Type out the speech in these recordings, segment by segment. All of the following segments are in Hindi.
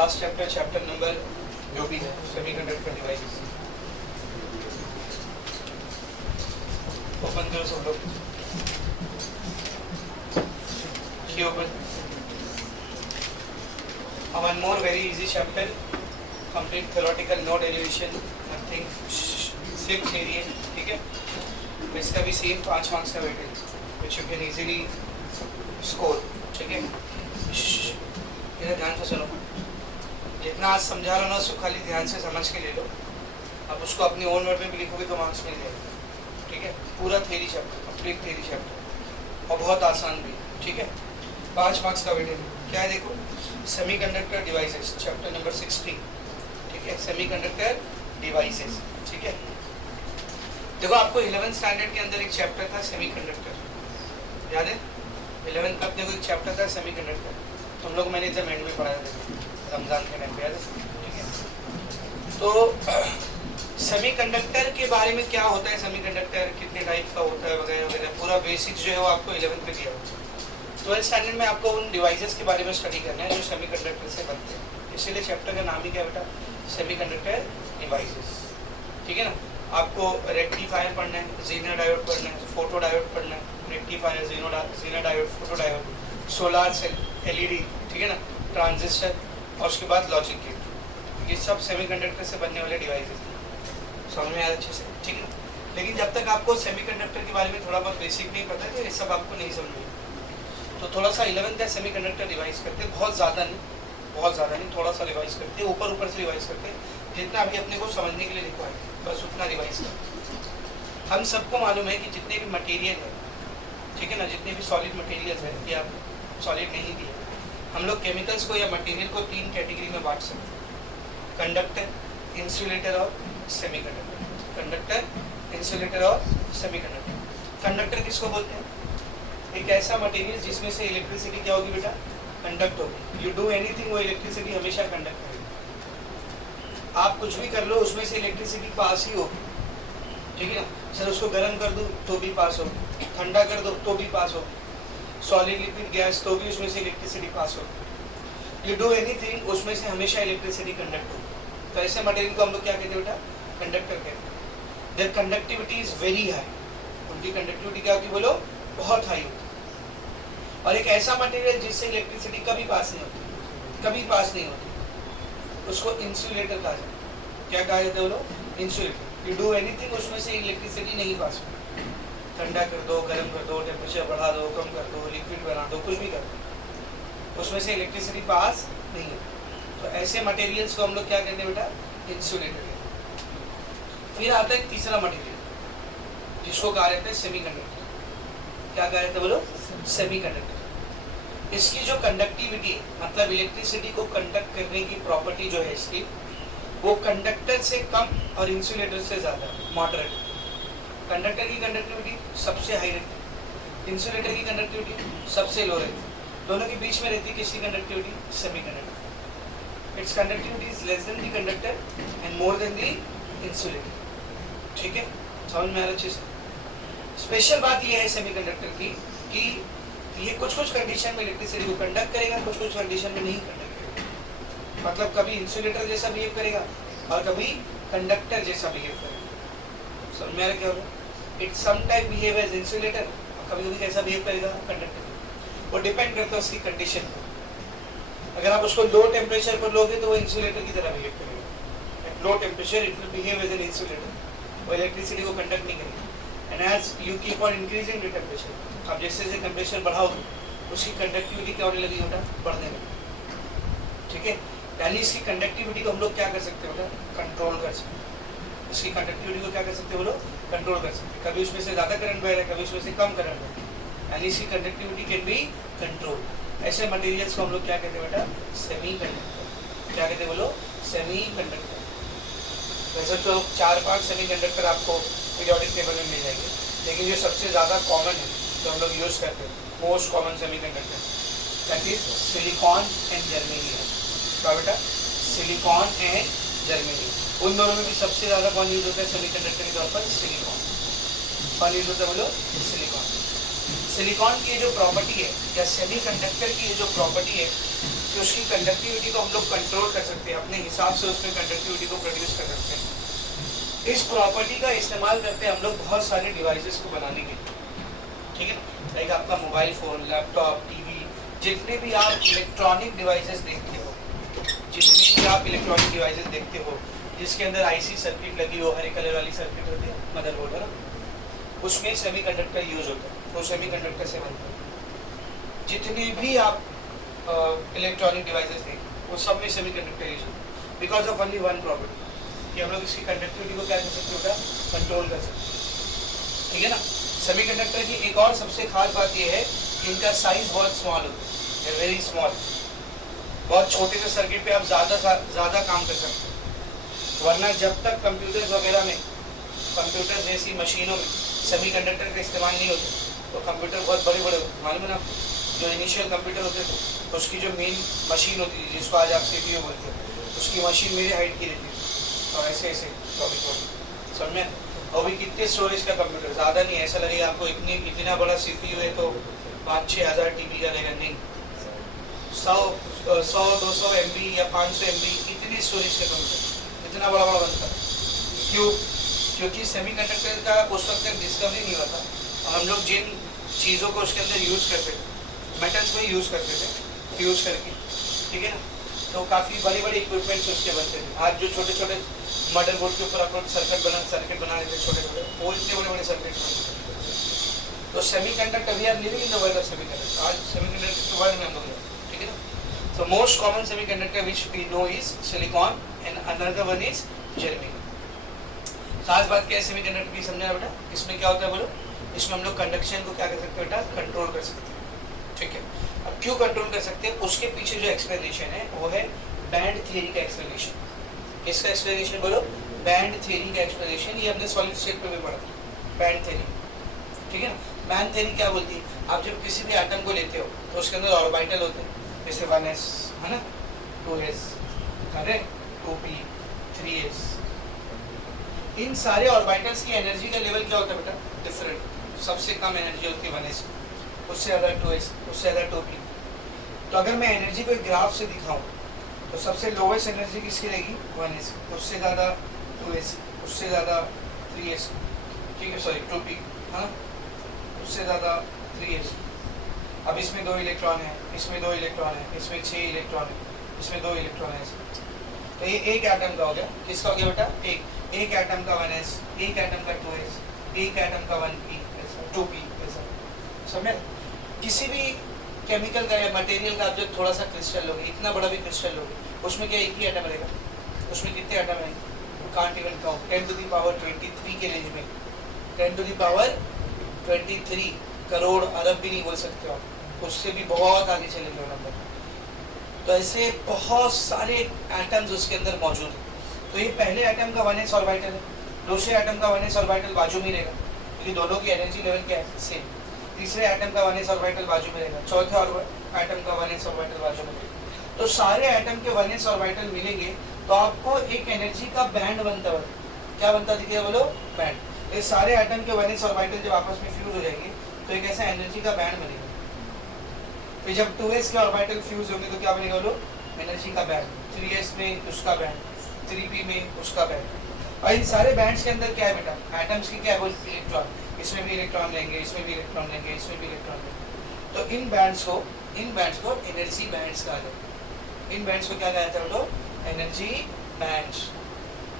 लास्ट चैप्टर, चैप्टर नंबर जो भी है सेमीकंडक्टर डिवाइसेस। ओपन करो सब लोग, ये open. One more very easy chapter, complete theoretical, no derivation, nothing, सिर्फ थियरी है, ठीक है। इसका भी सेम 5 मार्क्स का weightage which you can easily score, ठीक है। मेरा ध्यान से सुनो, जितना आज समझा रहा हूँ ना उसको खाली ध्यान से समझ के ले लो। अब उसको अपनी ओन वर्ड में भी लिखोगे तो मार्क्स मिल जाएगा, ठीक है। पूरा theory chapter, complete theory chapter, और बहुत आसान भी, ठीक है। 5 मार्क्स का वेटेज क्या है देखो, सेमीकंडक्टर डिवाइसेस, चैप्टर नंबर 16, ठीक है। सेमीकंडक्टर डिवाइसेस, ठीक है। देखो आपको 11th स्टैंडर्ड के अंदर एक चैप्टर था सेमीकंडक्टर, याद है? 11th का अपने को एक चैप्टर था सेमीकंडक्टर, तुम लोग मैंने एग्जाम एंड में पढ़ाया था रमजान के टाइम पे, याद है? ठीक है। तो सेमीकंडक्टर के बारे में क्या होता है, सेमीकंडक्टर कितने टाइप का होता है वगैरह वगैरह, पूरा बेसिक्स जो है वो आपको 11th में दिया होता है। 12th स्टैंडर्ड में आपको उन डिवाइसेस के बारे में स्टडी करना है जो सेमीकंडक्टर से बनते हैं, इसीलिए चैप्टर का नाम ही क्या बेटा, सेमीकंडक्टर डिवाइसेस, ठीक है ना। आपको रेक्टिफायर पढ़ना है, जीना डायोड पढ़ना है, फोटो डायोड पढ़ना है, rectifier, Zener diode, photo diode, solar cell, LED, ठीक है ना, ट्रांजिस्टर, और उसके बाद लॉजिक गेट, ये सब सेमीकंडक्टर से बनने वाले डिवाइसेस हैं। समझ में आया अच्छे से, ठीक है ना। लेकिन जब तक आपको सेमीकंडक्टर के बारे में थोड़ा बहुत बेसिक नहीं पता है तो ये सब आपको नहीं समझ में, तो थोड़ा सा 11th का सेमीकंडक्टर रिवाइज करते, बहुत ज़्यादा नहीं, थोड़ा सा रिवाइज करते, ऊपर से रिवाइज करते, जितना अभी अपने को समझने के लिए लिखवा है बस उतना रिवाइज करते। हम सबको मालूम है कि जितने भी मटेरियल है, ठीक है ना, जितने भी सॉलिड मटेरियल्स है, या सॉलिड नहीं भी है, हम लोग केमिकल्स को या मटेरियल को 3 कैटेगरी में बांट सकते हैं, कंडक्टर, इंसुलेटर और सेमीकंडक्टर। कंडक्टर, इंसुलेटर और सेमीकंडक्टर। कंडक्टर किसको बोलते हैं? एक ऐसा मटेरियल जिसमें से इलेक्ट्रिसिटी क्या होगी बेटा, कंडक्ट होगी। यू डू एनीथिंग, वो इलेक्ट्रिसिटी हमेशा कंडक्ट करेगी। आप कुछ भी कर लो उसमें से इलेक्ट्रिसिटी पास ही होगी, ठीक है ना। सर उसको गर्म कर दो तो भी पास होगी, ठंडा कर दो तो भी पास होगी, सॉलिड लिक्विड गैस तो भी उसमें से इलेक्ट्रिसिटी पास होगी। यू डू एनीथिंग, उसमें से हमेशा इलेक्ट्रिसिटी कंडक्ट होगी। तो ऐसे मटेरियल को हम लोग क्या कहते हैं बेटा, कंडक्टर कहते हैं। Their conductivity is very high, उनकी कंडक्टिविटी क्या होती है बोलो, बहुत हाई होती है। और एक ऐसा मटेरियल जिससे इलेक्ट्रिसिटी कभी पास नहीं होती, उसको इंसुलेटर कहा जाता है। क्या कहा जाता है बोलो, इंसुलेटर। यू डू एनीथिंग, उसमें से इलेक्ट्रिसिटी नहीं पास होती, ठंडा कर दो, गर्म कर दो, टेम्परेचर बढ़ा दो, कम कर दो, लिक्विड बना दो, कुछ भी कर दो, उसमें से इलेक्ट्रिसिटी पास नहीं होती। तो ऐसे मटेरियल्स को हम लोग क्या कहते हैं बेटा, इंसुलेटर। फिर आता है तीसरा मटेरियल जिसको कहा जाता है सेमीकंडक्टर। क्या कहा जाता है बोलो, सेमीकंडक्टर। इसकी जो कंडक्टिविटी मतलब इलेक्ट्रिसिटी को कंडक्ट करने की प्रॉपर्टी जो है इसकी, वो कंडक्टर से कम और इंसुलेटर से ज़्यादा मॉडरेट। कंडक्टर की कंडक्टिविटी सबसे हाई रहती है, इंसुलेटर की कंडक्टिविटी सबसे लो रहती है। दोनों के बीच में रहती है किसकी conductivity, semiconductor. It's conductivity is less than the conductor and more than the insulator, ठीक है। समझ में आ रहा अच्छे से। स्पेशल बात यह है सेमीकंडक्टर की कि ये कुछ कंडीशन में इलेक्ट्रिसिटी को कंडक्ट करेगा, कुछ कंडीशन में नहीं कंडक्ट करेगा। मतलब कभी इंसुलेटर जैसा बिहेव करेगा और कभी कंडक्टर जैसा बिहेव करेगा। समझ में आ रहा क्या होगा, it some time behave as insulator, कभी कभी कैसा बिहेव करेगा, कंडक्टर। वो डिपेंड करता है उसकी कंडीशन पर। अगर आप उसको लो टेम्परेचर पर लोगे तो वो इंसुलेटर की तरह बिहेव करेगा। At low temperature it will behave as an insulator, वो इलेक्ट्रिसिटी को कंडक्ट नहीं करेगा। And as you keep on increasing the temperature, अब जैसे जैसे टेम्परेचर बढ़ाओ उसकी कंडक्टिविटी क्या होने लगी बेटा, बढ़ने लगी, ठीक है। यानी इसकी कंडक्टिविटी को हम लोग क्या कर सकते हैं बेटा, कंट्रोल कर सकते हैं। इसकी कंडक्टिविटी को क्या कर सकते हैं बोलो, कंट्रोल कर सकते हैं। कभी उसमें से ज़्यादा करंट बह रहा है, कभी उसमें से कम करंट बह रहा है, यानी इसकी कंडक्टिविटी कैन बी कंट्रोल। ऐसे मटेरियल्स को हम लोग क्या कहते हैं बेटा, सेमीकंडक्टर। क्या कहते हैं बोलो, सेमीकंडक्टर। वैसे तो 4-5 सेमीकंडक्टर आपको पीरियोडिक टेबल में मिल जाएंगे, लेकिन जो सबसे ज़्यादा कॉमन है जो हम लोग यूज़ करते हैं, most common semiconductor, that is silicon and germanium. क्या बेटा, सिलिकॉन एंड जर्मेनियम। उन दोनों में भी सबसे ज़्यादा कौन यूज़ होता है सेमीकंडक्टर के तौर पर, सिलिकॉन। कौन यूज़ होता है बोलो, सिलिकॉन। सिलिकॉन की जो प्रॉपर्टी है या सेमीकंडक्टर की जो प्रॉपर्टी है कि उसकी कंडक्टिविटी को हम लोग कंट्रोल कर सकते हैं, अपने हिसाब से उसमें कंडक्टिविटी को प्रोड्यूस कर सकते हैं। इस प्रॉपर्टी का इस्तेमाल करते हैं हम लोग बहुत सारे डिवाइसेस को बनाने के लिए, ठीक है। लाइक आपका मोबाइल फ़ोन, लैपटॉप, टीवी, जितने भी आप इलेक्ट्रॉनिक डिवाइसेस देखते हो, जितने भी आप इलेक्ट्रॉनिक डिवाइसेस देखते हो जिसके अंदर आईसी सर्किट लगी हो, हरे कलर वाली सर्किट होती है, मदरबोर्ड है ना, उसमें सेमीकंडक्टर यूज होता है, वो सेमीकंडक्टर से बनता है। जितने भी आप इलेक्ट्रॉनिक डिवाइसेस देखें वो सब में सेमीकंडक्टर यूज होता है, because of only one property कि हम लोग इसकी कंडक्टिविटी को क्या कर सकते होगा, कंट्रोल कर सकते हैं, ठीक है ना। सेमीकंडक्टर की एक और सबसे खास बात यह है कि इनका साइज बहुत स्मॉल होता है, वेरी स्मॉल। बहुत छोटे से सर्किट पे आप ज़्यादा काम कर सकते हैं, वरना जब तक कंप्यूटर्स वगैरह में, कंप्यूटर जैसी मशीनों में सेमीकंडक्टर का इस्तेमाल नहीं होता तो कंप्यूटर बहुत बड़े बड़े होते, मालूम है ना। जो इनिशियल कंप्यूटर होते थे तो उसकी जो मेन मशीन होती थी, जिसको आज आप सीपीयू बोलते हैं, उसकी मशीन मेरी हाइट की रहती थी और ऐसे ऐसे समझ में। और भी कितने स्टोरेज का कंप्यूटर, ज़्यादा नहीं, ऐसा लगेगा आपको इतना बड़ा सीपीयू है तो 5-6 हज़ार TB का रहेगा, नहीं, 100-200 MB या 500 MB इतनी स्टोरेज का कंप्यूटर इतना बड़ा बड़ा बनता है। क्यों? क्योंकि सेमीकंडक्टर का उस वक्त तक डिस्कवरी नहीं हुआ था और हम लोग जिन चीज़ों को उसके अंदर यूज़ करते थे, मेटल्स में यूज़ करते थे, फ्यूज़ करके, ठीक है ना। तो काफ़ी बड़े बड़े इक्विपमेंट्स उसके बनते थे। आज जो छोटे छोटे मदरबोर्ड के ऊपर अपन सर्किट बना रहे थे छोटे छोटे, वो इतने बड़े बड़े सर्किट बनते थे। तो semiconductor, we are living in the world of semiconductor, आज सेमीकंडक्टर के वर्ल्ड में हम लोग हैं, ठीक है ना। So most common semiconductor which we know is silicon and another one is germanium. खास बात क्या है सेमीकंडक्टर की, समझना बेटा। इसमें क्या होता है बोलो, इसमें हम लोग कंडक्शन को क्या कर सकते हैं बेटा, कंट्रोल कर सकते हैं, ठीक है। अब क्यों कंट्रोल कर सकते हैं, उसके पीछे जो एक्सप्लेनेशन है वो है बैंड थ्योरी का एक्सप्लेनेशन। किसका एक्सप्लेनेशन बोलो, बैंड थ्योरी का एक्सप्लेनेशन। ये हमने सॉलिड स्टेट में भी पढ़ा था, बैंड थ्योरी, ठीक है ना। बैंड थ्योरी क्या बोलती है, आप जब किसी भी एटम को लेते हो तो उसके अंदर ऑर्बिटल होते हैं, जैसे 1s है ना, 2s, करेक्ट, 2p, 3s। इन सारे ऑर्बिटल्स की एनर्जी का लेवल क्या होता है बेटा, डिफरेंट। सबसे कम एनर्जी होती है 1s, उससे ज़्यादा 2s, उससे ज़्यादा 2p। तो अगर मैं एनर्जी को एक ग्राफ से दिखाऊं तो सबसे लोवेस्ट एनर्जी किसकी रहेगी, 1s, उससे ज़्यादा 2s, उससे ज़्यादा 3s, ठीक है, सॉरी 2p, हाँ, उससे ज़्यादा 3s। अब इसमें 2 इलेक्ट्रॉन है, इसमें 2 इलेक्ट्रॉन है, इसमें 6 इलेक्ट्रॉन है, इसमें 2 इलेक्ट्रॉन है। तो ये एक एटम का हो गया, किसका हो गया बेटा, एक एटम का 1s, एक एटम का 2s, एक एटम का 1p, 2p, ऐसा समझे। किसी भी केमिकल का या मटेरियल का आप जब थोड़ा सा क्रिस्टल लोगे, इतना बड़ा भी क्रिस्टल लोगे, उसमें क्या एक ही एटम रहेगा, उसमें कितने एटम हैं, can't even count. 10 to the power 23 के रेंज में, 10 to the power 23 करोड़, अरब भी नहीं बोल सकते हो, उससे भी बहुत आगे चले गए नंबर। तो ऐसे बहुत सारे एटम्स उसके अंदर मौजूद हैं। तो ये पहले एटम का 1s ऑर्बिटल है, दूसरे एटम का 1s ऑर्बिटल बाजू में रहेगा, क्योंकि दोनों की एनर्जी लेवल क्या है, सेम। तीसरे एटम का 1s ऑर्बिटल बाजू में रहेगा, चौथे एटम का 1s ऑर्बिटल बाजू में रहेगा। तो सारे एटम के 1s ऑर्बिटल मिलेंगे तो आपको एक एनर्जी का बैंड बनता है। क्या बनता दिखेगा बोलो, बैंड। ये सारे एटम के 1s ऑर्बिटल जब आपस में फ्यूज हो जाएंगे तो एक ऐसा एनर्जी का बैंड बनेगा। फिर जब 2s के ऑर्बिटल फ्यूज होंगे तो क्या बनेगा बोलो, एनर्जी का बैंड। 3s में उसका बैंड, 3p में उसका बैंड। और इन सारे बैंड्स के अंदर क्या है बेटा, एटम्स की क्या है बोल, इलेक्ट्रॉन। इसमें भी इलेक्ट्रॉन लेंगे, इसमें भी इलेक्ट्रॉन लेंगे, इसमें भी इलेक्ट्रॉन लेंगे। तो इन बैंड्स को एनर्जी बैंड्स कहा जाता है। इन बैंड्स को क्या कहा जाता है बोलो, एनर्जी बैंड्स।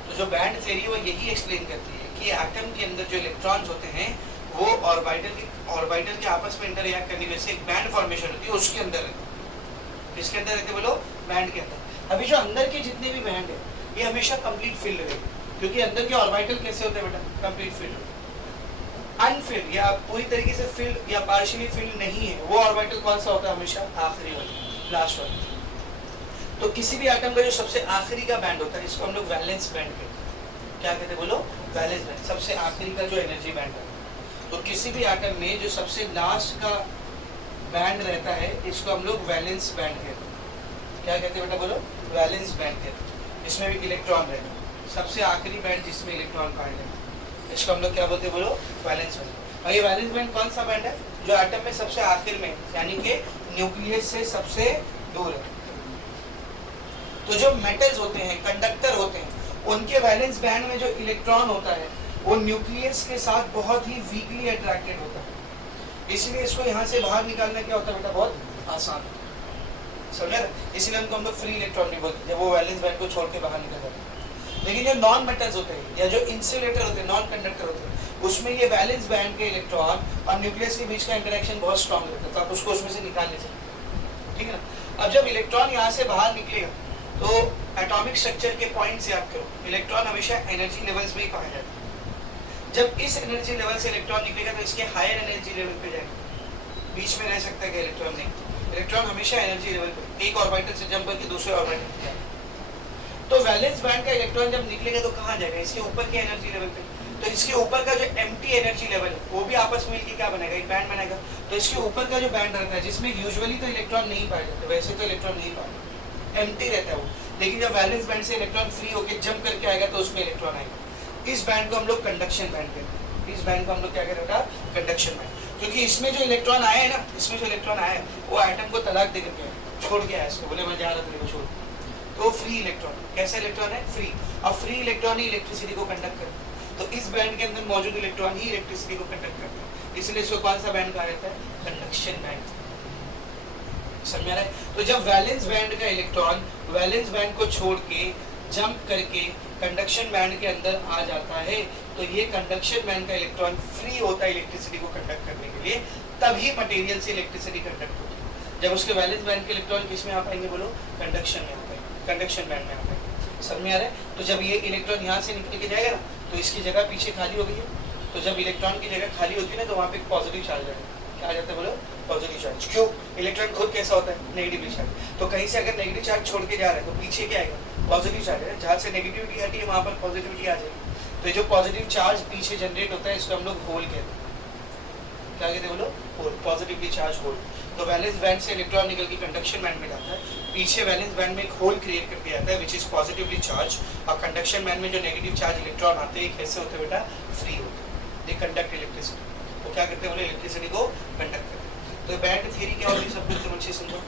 तो जो बैंड थ्योरी है वो यही एक्सप्लेन करती है कि एटम के अंदर जो इलेक्ट्रॉन्स होते हैं वो ऑर्बिटल के आपस में इंटरएक्ट करने की वजह से एक बैंड फॉर्मेशन होती है, उसके अंदर रहती है। किसके अंदर रहते बोलो, बैंड के अंदर। अभी जो अंदर के जितने भी बैंड है ये हमेशा कंप्लीट फील्ड रहेगी, क्योंकि अंदर के ऑर्बिटल कैसे होते हैं बेटा, कंप्लीट फील्ड। अनफिल्ड या पूरी तरीके से फील्ड या पार्शियली फील्ड नहीं है, वो ऑर्बिटल कौन सा होता है, हमेशा आखिरी वाला, लास्ट वाला। तो किसी भी एटम का जो सबसे आखिरी का बैंड होता है, इसको हम लोग वैलेंस बैंड कहते हैं। क्या कहते हैं बोलो, वैलेंस बैंड, सबसे आखिरी का जो एनर्जी बैंड है। तो किसी भी एटम में जो सबसे लास्ट का बैंड रहता है इसको हम लोग वैलेंस बैंड कहते हैं। क्या कहते हैं बेटा बोलो, वैलेंस बैंड कहते हैं। इसमें भी इलेक्ट्रॉन रहेगा, सबसे आखिरी बैंड जिसमें इलेक्ट्रॉन पाए जाए इसको हम लोग क्या बोलते हैं बोलो, वैलेंस बैंड। और ये वैलेंस बैंड कौन सा बैंड है, जो एटम में सबसे आखिर में, यानी कि न्यूक्लियस से सबसे दूर है। तो जो मेटल्स होते हैं, कंडक्टर होते हैं, उनके वैलेंस बैंड में जो इलेक्ट्रॉन होता है वो न्यूक्लियस के साथ बहुत ही वीकली अट्रैक्टेड होता है, इसलिए इसको यहाँ से बाहर निकालना क्या होता है बेटा, बहुत आसान होता है, समझ रहे? इसलिए हमको हम लोग फ्री इलेक्ट्रॉन नहीं बोलते जब वो वैलेंस बैंड को छोड़ के बाहर निकल जाते हैं। लेकिन जो नॉन मेटल्स होते हैं या जो इंसुलेटर होते हैं, नॉन कंडक्टर होते हैं, उसमें ये वैलेंस बैंड के इलेक्ट्रॉन और न्यूक्लियस के बीच का इंटरेक्शन बहुत स्ट्रॉन्ग रहता है, तो आप उसको उसमें से निकाल नहीं सकते, ठीक है ना। अब जब इलेक्ट्रॉन यहाँ से बाहर निकलेगा तो एटॉमिक स्ट्रक्चर के पॉइंट से आप करो, इलेक्ट्रॉन हमेशा एनर्जी लेवल्स में ही पाया जाता है। जब इस एनर्जी लेवल से इलेक्ट्रॉन निकलेगा तो इसके हायर एनर्जी लेवल पे जाएगा, बीच में रह सकता है कि इलेक्ट्रॉन नहीं, इलेक्ट्रॉन हमेशा एनर्जी लेवल पे एक ऑर्बिटल से जंप करके दूसरे ऑर्बिटल पे जाएगा। तो वैलेंस बैंड का इलेक्ट्रॉन जब निकलेगा तो कहाँ जाएगा, इसके ऊपर के एनर्जी लेवल पे। तो इसके ऊपर का जो एम्प्टी एनर्जी लेवल है वो भी आपस में मिलकर क्या बनेगा, एक बैंड बनेगा। तो इसके ऊपर का जो बैंड रहता है जिसमें यूजुअली तो इलेक्ट्रॉन नहीं पाए जाते, वैसे तो इलेक्ट्रॉन नहीं पाए, एम्प्टी रहता है वो, लेकिन जब वैलेंस बैंड से इलेक्ट्रॉन फ्री होकर जंप करके आएगा तो उसमें इलेक्ट्रॉन आएगा। इस बैंड को हम लोग कंडक्शन बैंड कहते हैं, इस बैंड को हम लोग क्या कहते हैं, कंडक्शन बैंड, क्योंकि इसमें जो इलेक्ट्रॉन आया है ना, इसमें जो इलेक्ट्रॉन आया है वो एटम को तलाक देकर के छोड़ के आया, इसको बोले मैं जा रहा था छोड़, तो फ्री इलेक्ट्रॉन, कैसा इलेक्ट्रॉन है, फ्री। अब फ्री इलेक्ट्रॉन ही इलेक्ट्रिसिटी को कंडक्ट करता है, तो इस बैंड के अंदर मौजूद इलेक्ट्रॉन ही इलेक्ट्रिसिटी को कंडक्ट करता है, इसलिए इसको कौन सा बैंड कहा जाता है, कंडक्शन बैंड। समझ आ रहा है? तो जब वैलेंस बैंड का इलेक्ट्रॉन वैलेंस बैंड को छोड़ के जंप करके कंडक्शन बैंड के अंदर आ जाता है, तो ये कंडक्शन बैंड का इलेक्ट्रॉन फ्री होता है इलेक्ट्रिसिटी को कंडक्ट करने के लिए, तभी मटेरियल से इलेक्ट्रिसिटी कंडक्ट होती है। जब उसके वैलेंस बैंड के इलेक्ट्रॉन किस में आ पाएंगे, बोलो, कंडक्शन में आ पाएंगे, कंडक्शन बैंड में आ पाएंगे। समझ में आ रहा है? तो जब ये इलेक्ट्रॉन यहाँ से निकल के जाएगा ना, तो इसकी जगह पीछे खाली हो गई है, तो जब इलेक्ट्रॉन की जगह खाली होती है ना, तो वहाँ पे एक पॉजिटिव चार्ज आएगा, क्या आ जाता है, बोलो, पॉजिटिव चार्ज। क्यों, इलेक्ट्रॉन खुद कैसा होता है, नेगेटिव चार्ज, तो कहीं से अगर नेगेटिव चार्ज छोड़ के जा रहा है तो पीछे क्या आएगा, पॉजिटिव चार्ज है, जहाँ से नेगेटिविटी हटी है वहाँ पर पॉजिटिविटी आ जाएगी। तो ये जो पॉजिटिव चार्ज पीछे जनरेट होता है इसको हम लोग होल कहते हैं, क्या कहते हैं, बोलो, होल, पॉजिटिवली चार्ज होल। तो वैलेंस बैंड से इलेक्ट्रॉन निकल के कंडक्शन बैंड में जाता है, पीछे वैलेंस बैंड में एक होल क्रिएट करके आता है विच इज पॉजिटिवली चार्ज, और कंडक्शन बैंड में जो नेगेटिव चार्ज इलेक्ट्रॉन आते हैं कैसे होते हैं बेटा, फ्री होते हैं, दे कंडक्ट इलेक्ट्रिसिटी। तो क्या करते हैं, बोले, इलेक्ट्रिसिटी को कंडक्ट करते हैं। तो बैंड थ्योरी क्या होती है, सब कुछ समझिए, समझो।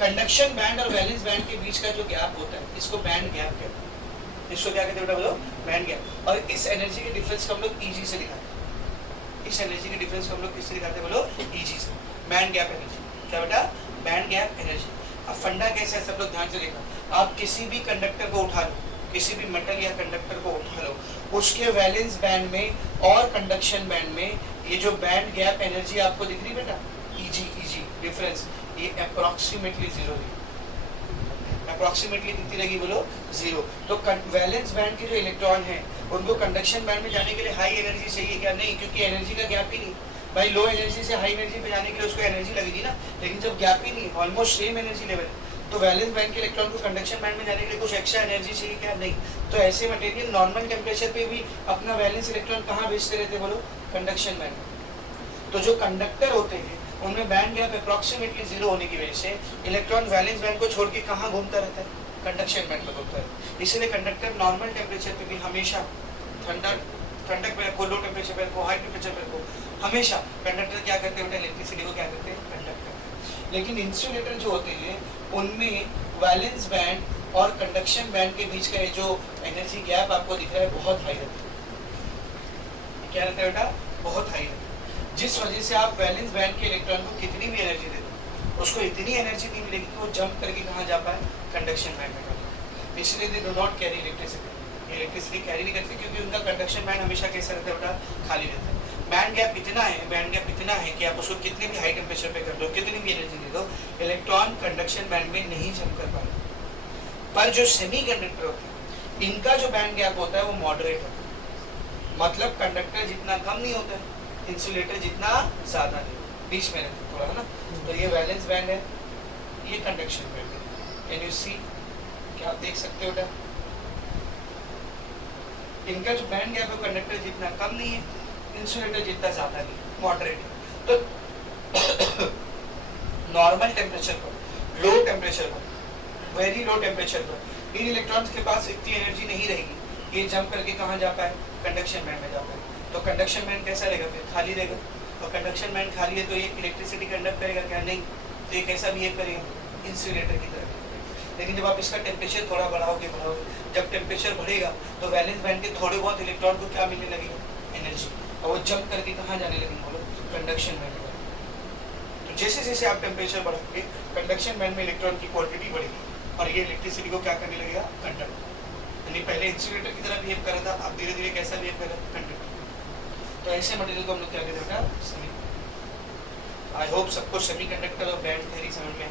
कंडक्शन बैंड और वैलेंस बैंड के बीच का जो गैप होता है इसको बैंड गैप कहते हैं, इसको क्या कहते हैं बेटा, बोलो, बैंड गैप। और इस एनर्जी के डिफरेंस को हम लोग ईजी से दिखाते हैं, इस एनर्जी के डिफरेंस को हम लोग किससे दिखाते हैं, बोलो, ईजी से, बैंड गैप एनर्जी। क्या बेटा, बैंड गैप एनर्जी। अब फंडा कैसा है, सब लोग ध्यान से देखना। आप किसी भी कंडक्टर को उठा लो, किसी भी मेटल या कंडक्टर को उठा लो, उसके वैलेंस बैंड में और कंडक्शन बैंड में ये जो बैंड गैप एनर्जी आपको दिख रही बेटा, ईजी ईजी डिफरेंस, ये अप्रोक्सीमेटली जीरो है, अप्रोक्सीमेटली कितनी लगी, बोलो, जीरो। तो वैलेंस बैंड के जो इलेक्ट्रॉन हैं उनको कंडक्शन बैंड में जाने के लिए हाई एनर्जी चाहिए क्या, नहीं, क्योंकि एनर्जी का गैप ही नहीं भाई, लो एनर्जी से हाई एनर्जी पे जाने के लिए उसको एनर्जी लगेगी ना, लेकिन जब गैप ही नहीं, ऑलमोस्ट सेम एनर्जी लेवल, तो वैलेंस बैंड के इलेक्ट्रॉन को कंडक्शन बैंड में जाने के लिए कुछ एक्स्ट्रा एनर्जी चाहिए क्या, नहीं। तो ऐसे मटेरियल नॉर्मल टेम्परेचर पे भी अपना वैलेंस इलेक्ट्रॉन कहाँ भेजते रहते, बोलो, कंडक्शन बैंड में। तो जो कंडक्टर होते हैं उनमें बैंड गैप अप्रोक्सीमेटली जीरो होने की वजह से इलेक्ट्रॉन वैलेंस बैंड को छोड़ के कहाँ घूमता रहता है, कंडक्शन बैंड में घूमता है। इसलिए कंडक्टर नॉर्मल टेम्परेचर पे भी हमेशा ठंडक पे रखो, लो टेम्परेचर पे रखो, हाई टेम्परेचर पे रखो, हमेशा कंडक्टर क्या करते हैं, इलेक्ट्रिसिटी को क्या करते हैं, कंडक्ट करते हैं। लेकिन इंसुलेटर जो होते हैं उनमें वैलेंस बैंड और कंडक्शन बैंड के बीच का ये जो एनर्जी गैप आपको दिख रहा है बहुत हाई रहता है। क्या रहता है बेटा, बहुत हाई रहता है, जिस वजह से आप वैलेंस बैंड के इलेक्ट्रॉन को कितनी भी एनर्जी दे दो उसको इतनी एनर्जी नहीं मिलेगी कि वो जंप करके कहाँ जा पाए, कंडक्शन बैंड में जाए। इसलिए they do not carry electricity, electricity carry नहीं करती क्योंकि उनका कंडक्शन बैंड हमेशा कैसा रहता है बेटा, खाली रहता है। बैंड गैप इतना है, बैंड गैप इतना है कि आप उसको कितने भी हाई टेम्परेचर पे कर दो, कितनी भी एनर्जी दे दो, इलेक्ट्रॉन कंडक्शन बैंड में नहीं जंप कर पाएगा। पर जो सेमीकंडक्टर होते हैं इनका जो बैंड गैप होता है वो मॉडरेट होता है, मतलब कंडक्टर जितना कम नहीं होता है, इंसुलेटर जितना ज्यादा नहीं, बीच में रहता है थोड़ा, है ना। तो ये वैलेंस बैंड है, ये कंडक्शन बैंड है, कैन यू सी, क्या आप देख सकते हो बेटा, इनका जो बैंड गैप है कंडक्टर जितना कम नहीं है, इंसुलेटर जितना ज्यादा नहीं, मॉडरेट है। तो नॉर्मल टेम्परेचर पर, लो टेम्परेचर पर, वेरी लो टेम्परेचर पर इन इलेक्ट्रॉन्स के पास इतनी एनर्जी नहीं रहेगी ये जंप करके कहाँ जा पाए, कंडक्शन बैंड में जा पाए। तो कंडक्शन बैंड कैसा रहेगा, फिर खाली रहेगा, और कंडक्शन बैंड खाली है तो ये इलेक्ट्रिसिटी कंडक्ट करेगा क्या, नहीं, तो ये कैसा बिहेव करेगा, इंसुलेटर की तरह। लेकिन जब आप इसका टेम्परेचर थोड़ा बढ़ाओगे, जब टेम्परेचर बढ़ेगा तो वैलेंस बैंड के थोड़े बहुत इलेक्ट्रॉन को क्या मिलने लगेगा, एनर्जी, और वो जंप करके कहाँ जाने लगेंगे, बोलो कंडक्शन बैंड में। तो जैसे जैसे आप टेम्परेचर बढ़ाओगे कंडक्शन बैंड में इलेक्ट्रॉन की क्वांटिटी बढ़ेगी और ये इलेक्ट्रिसिटी को क्या करने लगेगा, कंडक्ट। यानी पहले इंसुलेटर की तरह बिहेव कर रहा था, अब धीरे धीरे कैसा बिहेव कर रहा है, कंडक्टर। तो ऐसे मटेरियल को हम लोग क्या कहते हैं बेटा, सेमी। आई होप सबको सेमीकंडक्टर और बैंड थ्योरी समझ में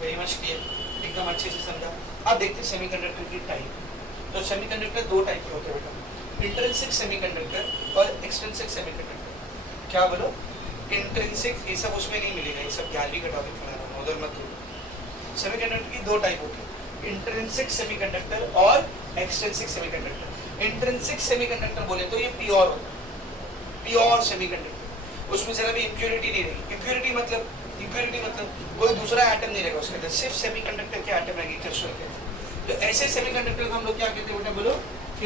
वेरी मच क्लियर, एकदम अच्छे से समझा। अब देखते हैं सेमीकंडक्टर की टाइप। तो सेमीकंडक्टर दो टाइप के होते हैं बेटा, इंट्रिंसिक सेमीकंडक्टर और एक्सट्रिंसिक सेमीकंडक्टर। क्या बोलो, इंट्रिंसिक, ये सब उसमें नहीं मिलेगा, ये सब 11वीं का टॉपिक बना रहा हूँ, उधर मत दो। सेमीकंडक्टर की दो टाइप होती है, इंट्रिंसिक सेमीकंडक्टर और एक्सट्रिंसिक सेमीकंडक्टर। इंट्रिंसिक सेमीकंडक्टर बोले तो ये प्योर होता है, प्योर सेमीकंडक्टर, उसमें जरा भी इम्प्योरिटी नहीं रहेगी। इम्प्योरिटी मतलब कोई दूसरा एटम नहीं रहेगा उसके अंदर, सिर्फ सेमीकंडक्टर के एटम रहेंगे, क्रिस्टल के। तो ऐसे सेमीकंडक्टर को हम लोग क्या कहते हैं बेटा, बोलो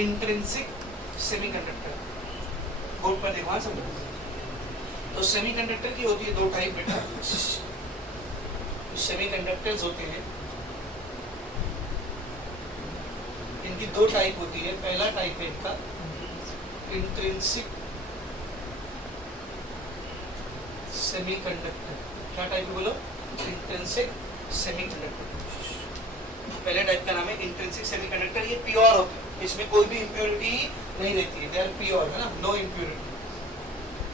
इंट्रिंसिक सेमीकंडक्टर। बोर्ड पर देखो, हाँ समझो। तो सेमीकंडक्टर की होती है दो टाइप बेटा, सेमीकंडक्टर्स होते हैं, इनकी दो टाइप होती है। पहला टाइप है इनका इंट्रिंसिक सेमीकंडक्टर। क्या टाइप है बोलो, इंट्रिंसिक सेमीकंडक्टर। पहले टाइप का नाम है इंट्रिंसिक सेमीकंडक्टर, ये प्योर होते हैं, इसमें कोई भी इम्प्योरिटी नहीं रहती है, दे आर प्योर, है ना, नो इम्प्योरिटी,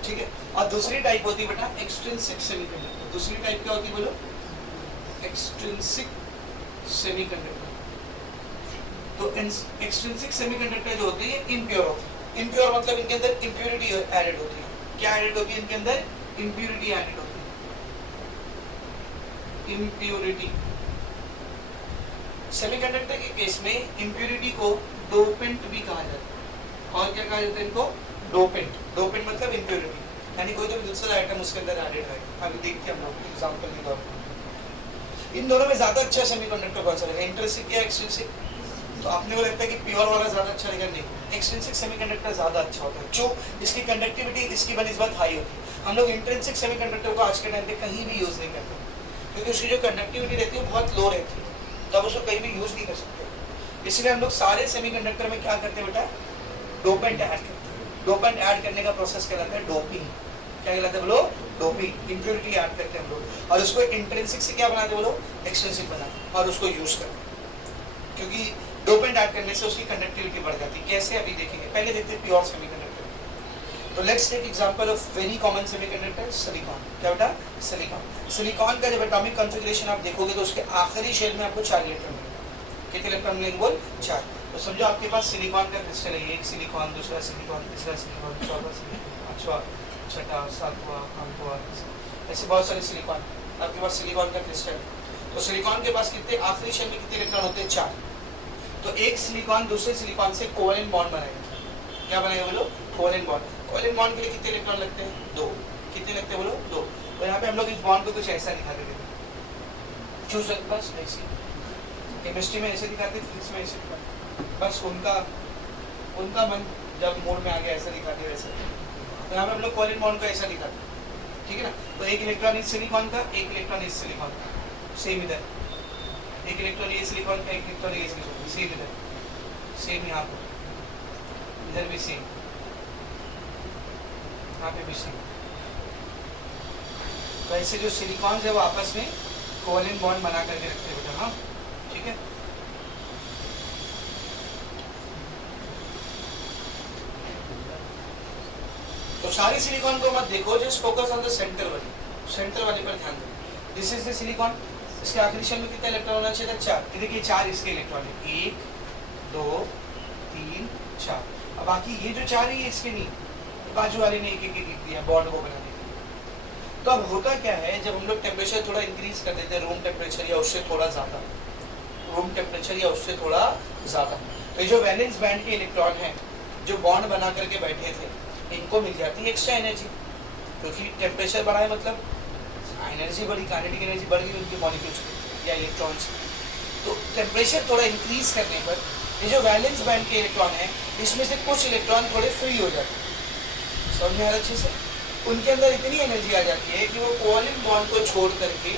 ठीक है। और दूसरी टाइप होती है बेटा एक्सट्रिंसिक सेमीकंडक्टर। दूसरी टाइप क्या होती है बोलो, एक्सट्रिंसिक सेमीकंडक्टर। तो एक्सट्रिंसिक सेमीकंडक्टर जो होते हैं ये इम्प्योर होते हैं। इम्प्योर मतलब इनके अंदर इम्प्योरिटी एडेड होती है। क्या एडेड होती है इनके अंदर, इम्प्योरिटी एडेड होती है, इम्प्योरिटी। सेमीकंडक्टर के केस में इम्प्योरिटी को डोपेंट भी कहा जाता है। और क्या कहा जाता है इनको, डोपेंट। डोपेंट मतलब इम्प्योरिटी, यानी कोई तो दूसरा आइटम उसके अंदर एडेड है। अभी देखते हैं हम लोग एग्जांपल के तौर पर। इन दोनों में ज्यादा अच्छा सेमीकंडक्टर कौन सा रहेगा, इंट्रिंसिक या एक्सट्रिंसिक? तो आपने को लगता है कि प्योर वाला ज्यादा अच्छा रहेगा, नहीं, एक्सट्रिंसिक सेमीकंडक्टर ज्यादा अच्छा होता है, जो इसकी कंडक्टिविटी इसकी बनिस्बत हाई होती है। हम लोग इंट्रिंसिक सेमीकंडक्टर को आज के टाइम पे कहीं भी यूज नहीं करते, क्योंकि उसकी जो कंडक्टिविटी रहती है वो बहुत लो रहती है, तो आप उसको कहीं भी यूज नहीं कर सकते। इसलिए हम लोग सारे सेमीकंडक्टर में क्या करते हैं बेटा, डोपेंट ऐड करते हैं। डोपेंट ऐड करने का प्रोसेस कहलाता है डोपिंग। क्या कहलाता है बोलो, डोपिंग। इम्प्योरिटी ऐड करते हैं हम लोग, और उसको इंट्रिंसिक से क्या बनाते बोलो, एक्सट्रिंसिक बनाते, और उसको यूज करते हैं, क्योंकि डोपेंट ऐड करने से उसकी कंडक्टिविटी बढ़ जाती है। कैसे, अभी देखेंगे। पहले देखते हैं प्योर सेमीकंडक्टर। तो let's take example of very common semiconductor, silicon. क्या बेटा, सिलिकॉन। सिलिकॉन का जब एटॉमिक कॉन्फ़िगरेशन आप देखोगे तो उसके आखिरी शेल में आपको 4 इलेक्ट्रॉन मिलेंगे। कितने इलेक्ट्रॉन मिलेंगे बोल, 4। तो समझो आपके पास सिलिकॉन का क्रिस्टल है, एक सिलिकॉन, दूसरा सिलिकॉन, तीसरा सिलिकॉन, चौथा सिलिकॉन, पांचवा, छठा, सातवां, आठवां, ऐसे बहुत सारे सिलिकॉन आपके पास सिलिकॉन का क्रिस्टल है। तो सिलिकॉन के पास कितने, आखिरी शेल में कितने इलेक्ट्रॉन होते हैं, 4। तो एक सिलिकॉन दूसरे सिलिकॉन से कोवेलेंट बॉन्ड बनाएगा। क्या बनाएगा बोलो, कोवेलेंट बॉन्ड। कोवेलेंट बॉन्ड के लिए कितने इलेक्ट्रॉन लगते हैं, 2। कितने लगते हैं बोलो, 2। तो यहाँ पे हम लोग इस बॉन्ड को कुछ ऐसा दिखा देते हैं, चूज बस ऐसे। केमिस्ट्री में ऐसे दिखाते, फिजिक्स में ऐसे दिखाते, बस उनका मन जब मूड में आ गया ऐसा दिखाते वैसे। तो यहाँ पे हम लोग कोवेलेंट बॉन्ड को ऐसा दिखाते, ठीक है ना। तो एक इलेक्ट्रॉन इस सिलिकॉन का, एक इलेक्ट्रॉन इस सिलिकॉन का, सेम इधर। एक इलेक्ट्रॉन ये सिलिकॉन का, एक इलेक्ट्रॉन ये सिलिकॉन, सेम इधर, सेम यहाँ पर, इधर भी सेम, यहाँ पे भी सेम। तो ऐसे जो सिलिकॉन्स है वो आपस में कोवेलेंट बॉन्ड बना करके रखते हैं बेटा, हाँ ठीक है। तो सारी सिलिकॉन को मत देखो, just focus on the centre वाली पर ध्यान दो। This is the silicon. इसके आखिरी शेल में कितना इलेक्ट्रॉन होना चाहिए था, 4। देखिए 4 इसके इलेक्ट्रॉन है, 1 2 3 4। अब बाकी ये जो 4 है ये इसके नहीं, बाजू वाले ने एक एक लिख दिया बॉन्ड को बनाने के लिए। तो अब होता क्या है, जब हम लोग टेम्परेचर थोड़ा इंक्रीज कर देते हैं, रूम टेम्परेचर या उससे थोड़ा ज़्यादा, तो ये जो वैलेंस बैंड के इलेक्ट्रॉन हैं जो बॉन्ड बना करके बैठे थे, इनको मिल जाती है एक्स्ट्रा एनर्जी, क्योंकि टेम्परेचर बढ़ा है मतलब एनर्जी बढ़ी, काइनेटिक एनर्जी बढ़ गई उनके मॉलिक्यूल्स की या इलेक्ट्रॉन्स की। तो टेम्परेचर थोड़ा इंक्रीज करने पर ये जो वैलेंस बैंड के इलेक्ट्रॉन हैं, इसमें से कुछ इलेक्ट्रॉन थोड़े फ्री हो जाते हैं। समझ में आ रहा अच्छे से? उनके अंदर इतनी एनर्जी आ जाती है कि वो कोवेलेंट बॉन्ड को छोड़ करके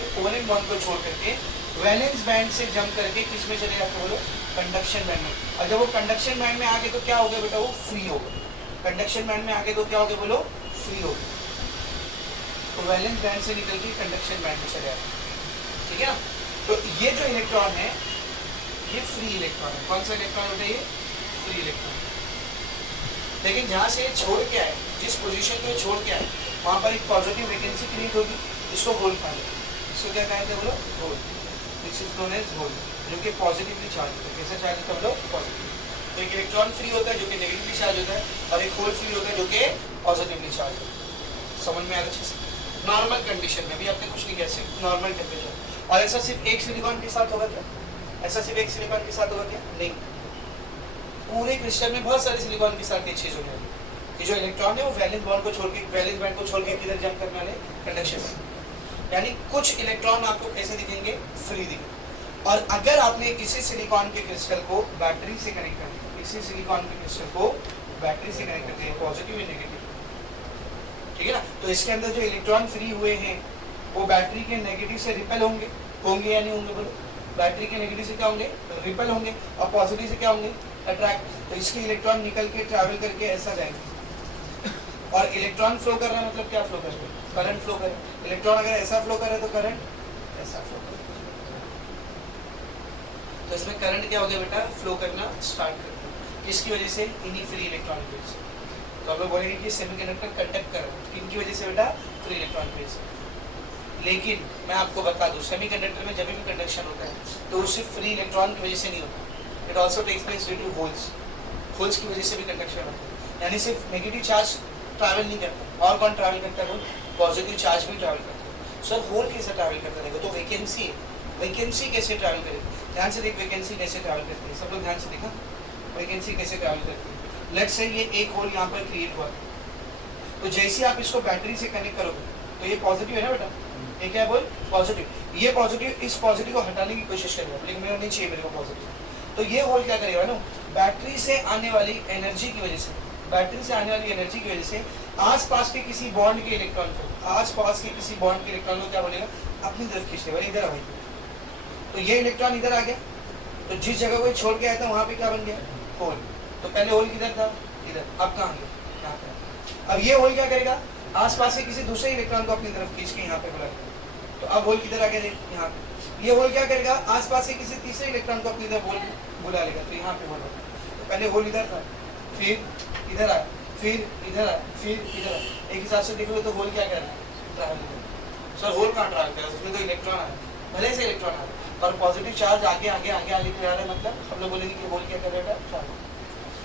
वैलेंस बैंड से जंप करके किस में चले जाते बोलो, कंडक्शन बैंड में। और जब वो कंडक्शन बैंड में आगे तो क्या हो गया बेटा, वो फ्री हो गया। कंडक्शन बैंड में आगे तो क्या हो गया बोलो, फ्री हो गया। तो वैलेंस बैंड से निकल के कंडक्शन बैंड में चले जाते, ठीक है ना। तो ये जो इलेक्ट्रॉन है ये फ्री इलेक्ट्रॉन है। कौन सा इलेक्ट्रॉन होता है ये, फ्री इलेक्ट्रॉन। लेकिन जहाँ से छोड़ के आए, जिस पोजीशन में छोड़ के आए, वहाँ पर एक पॉजिटिव वैकेंसी क्रिएट होगी, इसको होल कहा जाए। इसको क्या कहते हैं बोलो, hole. This is known as hole, जो कि पॉजिटिवली चार्ज होता है। कैसे चार्ज होता है बोलो, पॉजिटिव। तो एक इलेक्ट्रॉन फ्री होता है जो कि नेगेटिवली चार्ज होता है, और एक होल फ्री होता है जो कि पॉजिटिवली चार्ज होता है। समझ में आ रहा है? नॉर्मल कंडीशन में, अभी आपने कुछ नहीं किया, सिर्फ नॉर्मल टेम्परेचर। और ऐसा सिर्फ एक सिलिकॉन के साथ होगा क्या, ऐसा सिर्फ एक सिलिकॉन के साथ होगा क्या, नहीं। पूरे क्रिस्टल में बहुत सारे सिलिकॉन के साथ ये चीज हो जाएगी कि जो इलेक्ट्रॉन है वो वैलेंस बॉन्ड को छोड़ के, वैलेंस बैंड को छोड़ के किधर जंप करने वाले, कंडक्शन में। यानी कुछ इलेक्ट्रॉन आपको कैसे दिखेंगे, फ्री दिखेंगे। और अगर आपने किसी सिलिकॉन के क्रिस्टल को बैटरी से कनेक्ट कर दिया, किसी सिलिकॉन के क्रिस्टल को बैटरी से कनेक्ट कर दिया, पॉजिटिव या नेगेटिव, ठीक है ना। तो इसके अंदर जो इलेक्ट्रॉन फ्री हुए हैं वो बैटरी के नेगेटिव से रिपेल होंगे, होंगे या नहीं होंगे बोलो, बैटरी के नेगेटिव से क्या होंगे, रिपेल होंगे, और पॉजिटिव से क्या होंगे, अट्रैक्ट। तो इसके इलेक्ट्रॉन निकल के ट्रैवल करके ऐसा जाएंगे। और इलेक्ट्रॉन फ्लो कर रहा है मतलब क्या फ्लो कर रहा है, करंट फ्लो कर रहा है। इलेक्ट्रॉन अगर ऐसा फ्लो कर रहा है तो करंट ऐसा फ्लो कर रहा है। तो इसमें करंट क्या हो गया बेटा, फ्लो करना स्टार्ट कर दिया। किसकी वजह से, इन्हीं फ्री इलेक्ट्रॉन की वजह से। तो आप लोग बोलेंगे कि सेमीकंडक्टर कंडक्ट कर रहा है, किनकी वजह से बेटा, फ्री इलेक्ट्रॉन की वजह से। लेकिन मैं आपको बता दूं, सेमीकंडक्टर में जब भी कंडक्शन होता है तो वो सिर्फ फ्री इलेक्ट्रॉन की वजह से नहीं होता, it also takes place due to holes. Holes की वजह से भी कंडक्शन होता है। यानी सिर्फ नेगेटिव चार्ज ट्रैवल नहीं करता, और कौन ट्रैवल करता है, पॉजिटिव चार्ज भी ट्रैवल करता है। सर होल कैसे ट्रैवल करता रहेगा, तो वैकेंसी है, वैकेंसी कैसे ट्रैवल करेगी। ध्यान से देख, वैकेंसी कैसे ट्रैवल करती है, सब लोग ध्यान से देखा, वैकेंसी कैसे ट्रैवल करती है। लेट्स से ये एक होल यहाँ पर क्रिएट हुआ, तो जैसे आप इसको बैटरी से कनेक्ट करोगे तो ये पॉजिटिव है ना बेटा, ये क्या है बोल, पॉजिटिव। ये पॉजिटिव इस पॉजिटिव को हटाने की कोशिश करेगा, लेकिन मेरा नहीं चाहिए मेरे को पॉजिटिव। तो ये होल क्या करेगा ना, बैटरी से आने वाली एनर्जी की वजह से, बैटरी से आने वाली एनर्जी की वजह से आसपास के किसी बॉन्ड के इलेक्ट्रॉन को, आसपास के किसी बॉन्ड के इलेक्ट्रॉन को क्या बोलेगा, अपनी तरफ खींच लेगा, इधर आ भाई। तो ये इलेक्ट्रॉन इधर आ गया, तो जिस जगह को छोड़ के आया था वहां पे क्या बन गया, होल। तो पहले होल किधर था, इधर, अब कहाँ गया, यहाँ पे। अब ये होल क्या करेगा, आसपास से किसी दूसरे इलेक्ट्रॉन को अपनी तरफ खींच के यहाँ पे बुलाएगा। तो अब होल किधर आ गया, देख यहाँ पे। ये होल क्या करेगा, आसपास से किसी तीसरे इलेक्ट्रॉन को अपनी तरफ बुला लेगा, तो यहाँ पे होल होगा। तो पहले होल इधर था, फिर इधर आया, फिर इधर आया, फिर इधर आया। एक हिसाब से देखोगे तो होल क्या कर रहा है, ट्रैवल कर रहा है। सर होल कहाँ ट्रैवल कर रहा है, उसमें तो इलेक्ट्रॉन आया, भले से इलेक्ट्रॉन आया, और पॉजिटिव चार्ज आगे आगे आगे आगे आ रहा है, मतलब हम लोग बोलेंगे कि होल क्या कर रहा है,